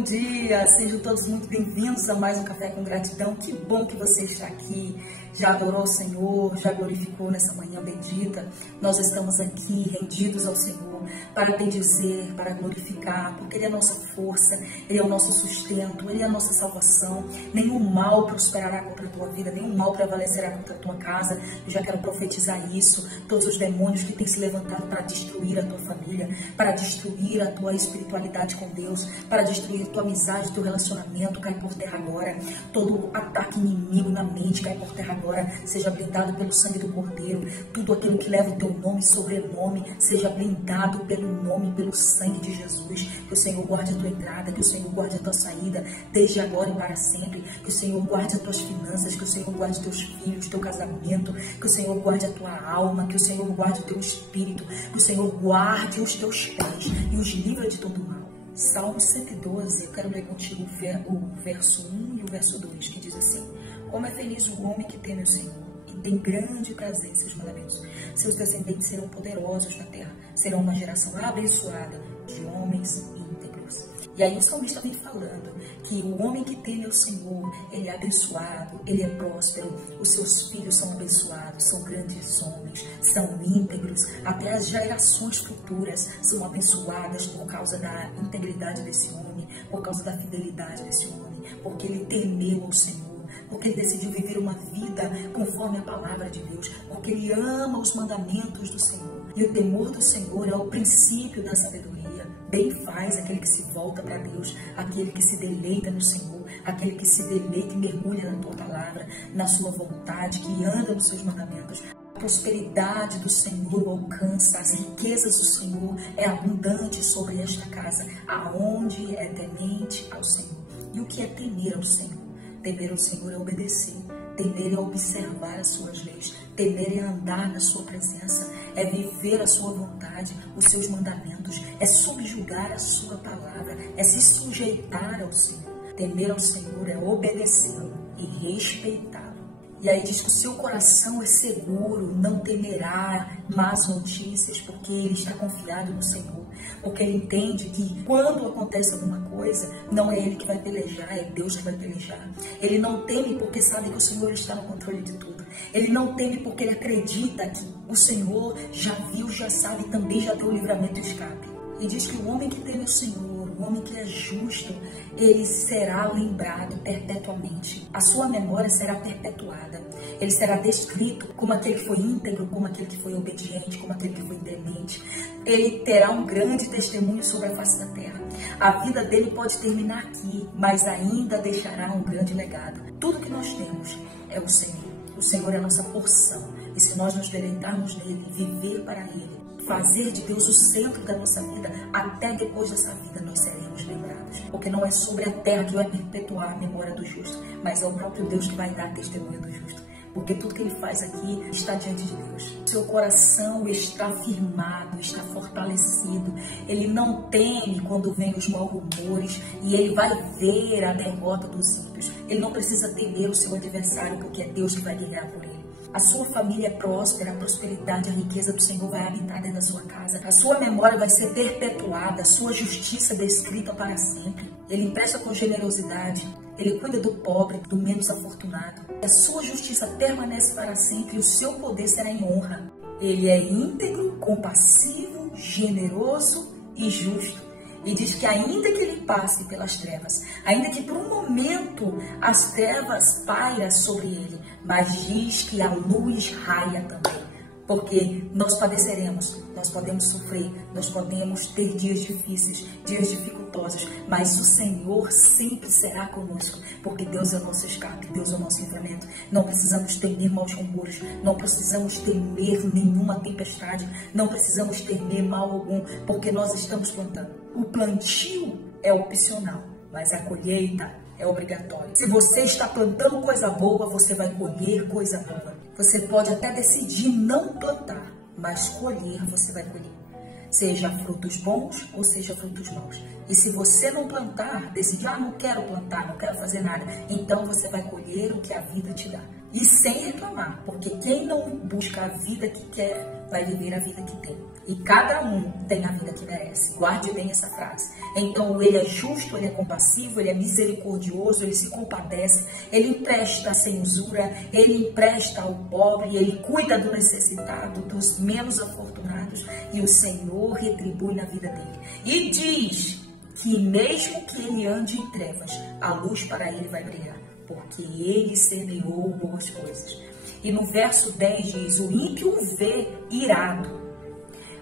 bom dia! Sejam todos muito bem-vindos a mais um Café com Gratidão. Que bom que você está aqui, já adorou o Senhor, já glorificou nessa manhã bendita. Nós estamos aqui rendidos ao Senhor para bendizer, para glorificar, porque Ele é a nossa força, Ele é o nosso sustento, Ele é a nossa salvação. Nenhum mal prosperará contra a tua vida, nenhum mal prevalecerá contra a tua casa. Eu já quero profetizar isso. Todos os demônios que têm se levantado para destruir a tua família, para destruir a tua espiritualidade com Deus, para destruir a tua amizade, teu relacionamento, cai por terra agora. Todo ataque inimigo na mente cai por terra agora. Seja blindado pelo sangue do Cordeiro. Tudo aquilo que leva o teu nome e sobrenome, seja blindado pelo nome, pelo sangue de Jesus. Que o Senhor guarde a tua entrada, que o Senhor guarde a tua saída, desde agora e para sempre. Que o Senhor guarde as tuas finanças, que o Senhor guarde os teus filhos, teu casamento, que o Senhor guarde a tua alma, que o Senhor guarde o teu espírito, que o Senhor guarde os teus pés e os livre de todo mal. Salmo 112, eu quero ler contigo o verso 1 e o verso 2, que diz assim: como é feliz o homem que teme o Senhor e tem grande prazer em seus mandamentos. Seus descendentes serão poderosos na terra, serão uma geração abençoada de homens íntegros. E aí o salmista vem falando que o homem que teme o Senhor, ele é abençoado, ele é próspero, os seus filhos são abençoados, são grandes homens, são íntegros, até as gerações futuras são abençoadas por causa da integridade desse homem, por causa da fidelidade desse homem, porque ele temeu ao Senhor, porque ele decidiu viver uma vida conforme a palavra de Deus, porque ele ama os mandamentos do Senhor. E o temor do Senhor é o princípio da sabedoria. Bem faz aquele que se volta para Deus, aquele que se deleita no Senhor, aquele que se deleita e mergulha na tua palavra, na sua vontade, que anda nos seus mandamentos. A prosperidade do Senhor alcança, as riquezas do Senhor é abundante sobre esta casa, aonde é temente ao Senhor. E o que é temer ao Senhor? Temer ao Senhor é obedecer, temer é observar as suas leis, temer é andar na sua presença, é viver a sua vontade, os seus mandamentos, é subjugar a sua palavra, é se sujeitar ao Senhor. Temer ao Senhor é obedecê-lo e respeitá-lo. E aí diz que o seu coração é seguro, não temerá más notícias, porque ele está confiado no Senhor. Porque ele entende que quando acontece alguma coisa, não é ele que vai pelejar, é Deus que vai pelejar. Ele não teme porque sabe que o Senhor está no controle de tudo. Ele não teme porque ele acredita que o Senhor já viu, já sabe, também já deu o livramento e escape. E diz que o homem que teme o Senhor, o homem que é justo, ele será lembrado perpetuamente. A sua memória será perpetuada. Ele será descrito como aquele que foi íntegro, como aquele que foi obediente, como aquele que foi temente. Ele terá um grande testemunho sobre a face da terra. A vida dele pode terminar aqui, mas ainda deixará um grande legado. Tudo que nós temos é o Senhor. O Senhor é a nossa porção. E se nós nos deleitarmos nele, viver para ele, fazer de Deus o centro da nossa vida, até depois dessa vida nós seremos lembrados. Porque não é sobre a terra que vai perpetuar a memória do justo, mas é o próprio Deus que vai dar testemunho do justo. Porque tudo que ele faz aqui está diante de Deus. Seu coração está firmado, está fortalecido. Ele não teme quando vem os maus rumores e ele vai ver a derrota dos ímpios. Ele não precisa temer o seu adversário, porque é Deus que vai guerrear por ele. A sua família é próspera, a prosperidade, a riqueza do Senhor vai habitar dentro da sua casa. A sua memória vai ser perpetuada, a sua justiça descrita para sempre. Ele empresta com generosidade, ele cuida do pobre, do menos afortunado. A sua justiça permanece para sempre e o seu poder será em honra. Ele é íntegro, compassivo, generoso e justo. E diz que ainda que ele passe pelas trevas, ainda que por um momento as trevas pairam sobre ele, mas diz que a luz raia também. Porque nós padeceremos, nós podemos sofrer, nós podemos ter dias difíceis, dias dificultosos, mas o Senhor sempre será conosco, porque Deus é o nosso escape, Deus é o nosso livramento. Não precisamos temer maus rumores, não precisamos temer nenhuma tempestade, não precisamos temer mal algum, porque nós estamos plantando. O plantio é opcional, mas a colheita é obrigatória. Se você está plantando coisa boa, você vai colher coisa boa. Você pode até decidir não plantar, mas colher você vai colher. Seja frutos bons ou seja frutos maus. E se você não plantar, decidir, não quero plantar, não quero fazer nada, então você vai colher o que a vida te dá. e sem reclamar, porque quem não busca a vida que quer, vai viver a vida que tem. E cada um tem a vida que merece. Guarde bem essa frase. Então, ele é justo, ele é compassivo, ele é misericordioso, ele se compadece, ele empresta sem usura, ele empresta ao pobre, ele cuida do necessitado, dos menos afortunados, e o Senhor retribui na vida dele. E diz que mesmo que ele ande em trevas, a luz para ele vai brilhar, porque ele semeou boas coisas. E no verso 10 diz: o ímpio vê irado,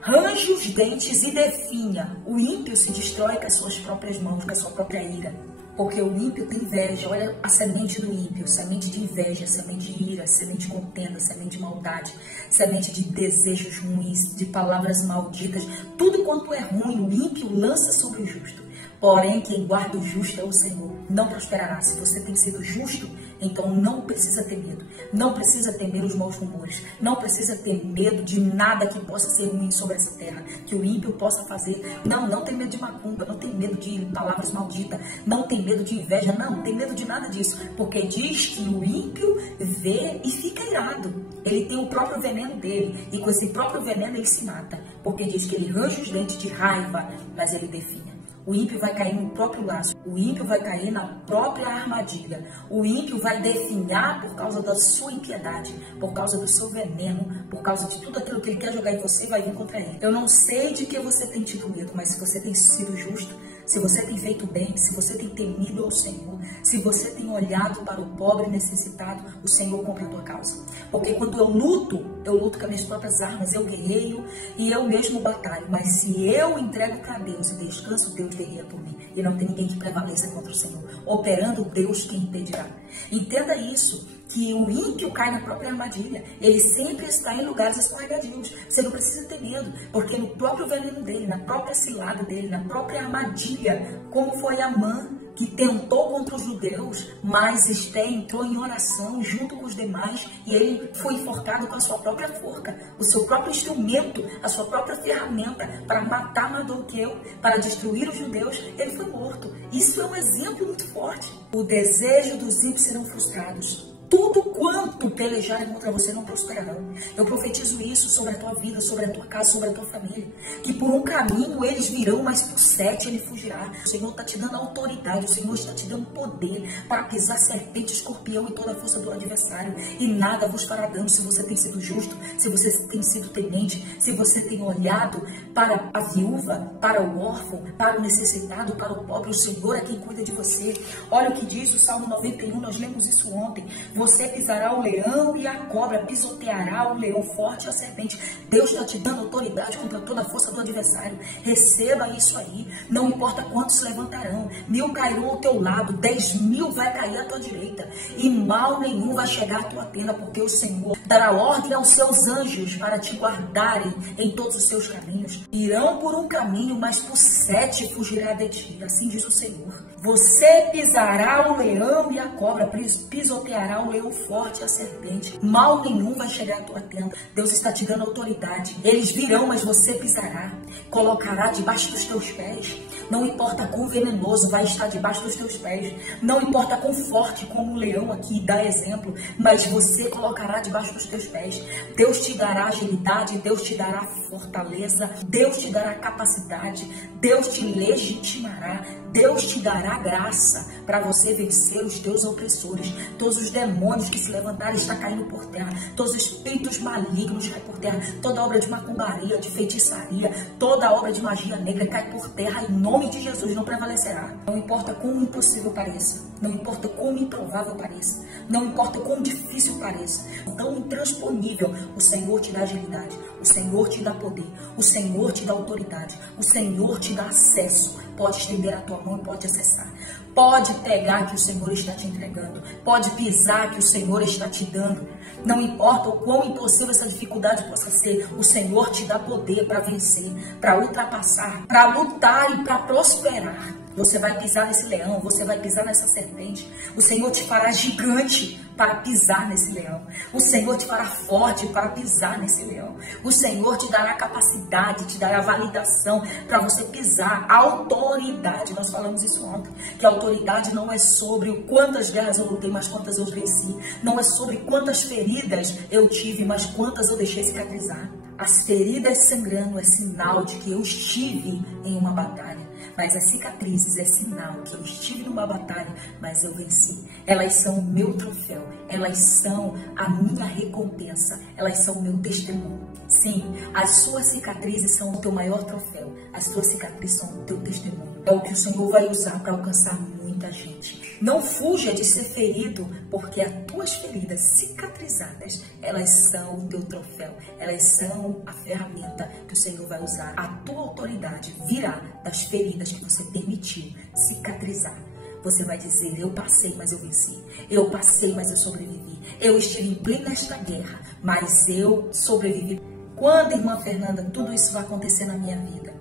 range os dentes e definha. O ímpio se destrói com as suas próprias mãos, com a sua própria ira. Porque o ímpio tem inveja. Olha a semente do ímpio: semente de inveja, semente de ira, semente de contenda, semente de maldade, semente de desejos ruins, de palavras malditas. Tudo quanto é ruim, o ímpio lança sobre o justo. Porém, quem guarda o justo é o Senhor. Não prosperará. Se você tem sido justo, então não precisa ter medo. Não precisa temer os maus rumores. Não precisa ter medo de nada que possa ser ruim sobre essa terra, que o ímpio possa fazer. Não tem medo de macumba, não tem medo de palavras malditas, não tem medo de inveja, não tem medo de nada disso. Porque diz que o ímpio vê e fica irado. Ele tem o próprio veneno dele, e com esse próprio veneno ele se mata. Porque diz que ele range os dentes de raiva, mas ele definha. O ímpio vai cair no próprio laço, o ímpio vai cair na própria armadilha, o ímpio vai definhar por causa da sua impiedade, por causa do seu veneno, por causa de tudo aquilo que ele quer jogar em você, vai vir contra ele. Eu não sei de que você tem tido medo, mas se você tem sido justo, se você tem feito bem, se você tem temido ao Senhor, se você tem olhado para o pobre necessitado, o Senhor compra a tua causa. Porque quando eu luto com as minhas próprias armas, eu guerreio e eu mesmo batalho. Mas se eu entrego para Deus e descanso, Deus guerreia por mim. E não tem ninguém que prevaleça contra o Senhor. Operando Deus, quem impedirá. Entenda isso, que o ímpio cai na própria armadilha. Ele sempre está em lugares escorregadios. Você não precisa ter medo, porque no próprio veneno dele, na própria cilada dele, na própria armadilha, como foi Amã, que tentou contra os judeus, mas Esté entrou em oração junto com os demais e ele foi enforcado com a sua própria forca, o seu próprio instrumento, a sua própria ferramenta para matar Mardoqueu, para destruir os judeus. Ele foi morto. Isso é um exemplo muito forte. O desejo dos ímpios serão frustrados. Tudo quanto pelejarem contra você não prosperarão. Eu profetizo isso sobre a tua vida, sobre a tua casa, sobre a tua família. Que por um caminho eles virão, mas por 7 ele fugirá. O Senhor está te dando autoridade, o Senhor está te dando poder para pisar serpente, escorpião e toda a força do adversário. E nada vos fará dano se você tem sido justo, se você tem sido temente, se você tem olhado para a viúva, para o órfão, para o necessitado, para o pobre. O Senhor é quem cuida de você. Olha o que diz o Salmo 91, nós lemos isso ontem. Você pisará o leão e a cobra, pisoteará o leão forte e a serpente. Deus está te dando autoridade contra toda a força do adversário. Receba isso aí. Não importa quantos se levantarão. 1000 cairão ao teu lado, 10.000 vai cair à tua direita. E mal nenhum vai chegar à tua tenda, porque o Senhor dará ordem aos seus anjos para te guardarem em todos os seus caminhos. Irão por um caminho, mas por 7 fugirá de ti. Assim diz o Senhor. Você pisará o leão e a cobra, pisoteará o leão forte e a serpente. Mal nenhum vai chegar à tua tenda. Deus está te dando autoridade. Eles virão, mas você pisará. Colocará debaixo dos teus pés. Não importa quão venenoso vai estar debaixo dos teus pés. Não importa quão forte como o leão aqui dá exemplo. Mas você colocará debaixo dos teus pés. Deus te dará agilidade. Deus te dará fortaleza. Deus te dará capacidade. Deus te legitimará. Deus te dará graça para você vencer os teus opressores. Todos os demônios que se levantarem está caindo por terra. Todos os espíritos malignos caem por terra. Toda obra de macumbaria, de feitiçaria, toda obra de magia negra cai por terra. Em nome de Jesus não prevalecerá. Não importa como impossível pareça. Não importa como improvável pareça. Não importa como difícil pareça. Tão intransponível. O Senhor te dá agilidade. O Senhor te dá poder. O Senhor te dá autoridade. O Senhor te dá acesso. Pode estender a tua mão e pode acessar. Pode pegar que o Senhor está te entregando. Pode pisar que o Senhor está te dando. Não importa o quão impossível essa dificuldade possa ser, o Senhor te dá poder para vencer, para ultrapassar, para lutar e para prosperar. Você vai pisar nesse leão, você vai pisar nessa serpente. O Senhor te fará gigante para pisar nesse leão. O Senhor te fará forte para pisar nesse leão. O Senhor te dará capacidade, te dará validação para você pisar. Autoridade, nós falamos isso ontem, que a autoridade não é sobre quantas guerras eu lutei, mas quantas eu venci. Não é sobre quantas feridas eu tive, mas quantas eu deixei cicatrizar. As feridas sangrando é sinal de que eu estive em uma batalha. Mas as cicatrizes é sinal que eu estive numa batalha, mas eu venci. Elas são o meu troféu, elas são a minha recompensa, elas são o meu testemunho. Sim, as suas cicatrizes são o teu maior troféu, as tuas cicatrizes são o teu testemunho. É o que o Senhor vai usar para alcançar muita gente. Não fuja de ser ferido, porque as tuas feridas cicatrizadas, elas são o teu troféu, elas são a ferramenta que o Senhor vai usar. A tua autoridade virá das feridas que você permitiu cicatrizar. Você vai dizer, eu passei, mas eu venci. Eu passei, mas eu sobrevivi. Eu estive em plena esta guerra, mas eu sobrevivi. Quando, irmã Fernanda, tudo isso vai acontecer na minha vida?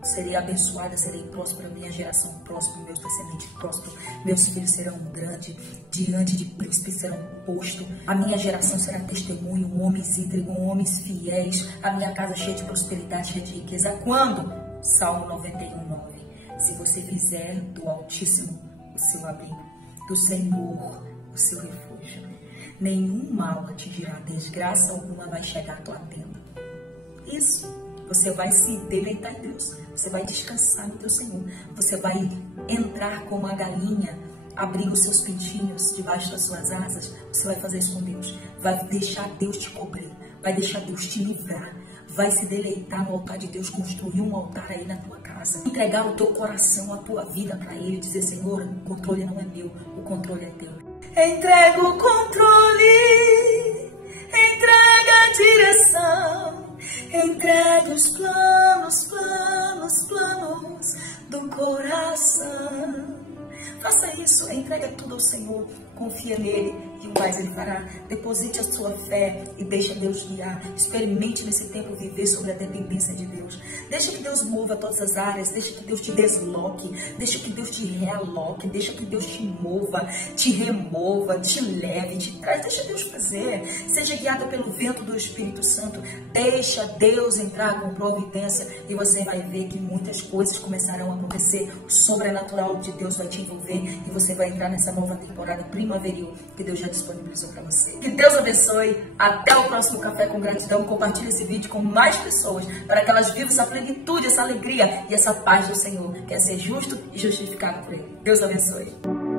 Serei abençoada, serei próspera, minha geração próspera, meus descendentes prósperos, meus filhos serão grandes, diante de príncipes serão postos, a minha geração será testemunho, homens íntegros, homens fiéis, a minha casa cheia de prosperidade, cheia de riqueza. Quando? Salmo 91:9. Se você fizer do Altíssimo o seu abrigo, do Senhor o seu refúgio, nenhum mal atingirá, desgraça alguma vai chegar à tua tenda. Isso. Você vai se deleitar em Deus, você vai descansar no teu Senhor, você vai entrar como a galinha, abrir os seus pintinhos debaixo das suas asas, você vai fazer isso com Deus, vai deixar Deus te cobrir, vai deixar Deus te livrar, vai se deleitar no altar de Deus, construir um altar aí na tua casa, entregar o teu coração, a tua vida para Ele, dizer, Senhor, o controle não é meu, o controle é teu. Entrega o controle, entrega a direção, entrega os planos do coração. Faça isso, entrega tudo ao Senhor, confia nele e o mais ele fará. Deposite a sua fé e deixa Deus guiar. Experimente nesse tempo viver sobre a dependência de Deus. Deixa que Deus mova todas as áreas, deixa que Deus te desloque, deixa que Deus te realoque, deixa que Deus te mova, te remova, te leve, te traz. Deixa Deus fazer. Seja guiada pelo vento do Espírito Santo. Deixa Deus entrar com providência e você vai ver que muitas coisas começarão a acontecer. O sobrenatural de Deus vai te envolver e você vai entrar nessa nova temporada primaveril que Deus já disponibilizou para você. Que Deus abençoe. Até o próximo Café com Gratidão. Compartilhe esse vídeo com mais pessoas para que elas vivam essa plenitude, essa alegria e essa paz do Senhor, que é ser justo e justificado por Ele. Deus abençoe.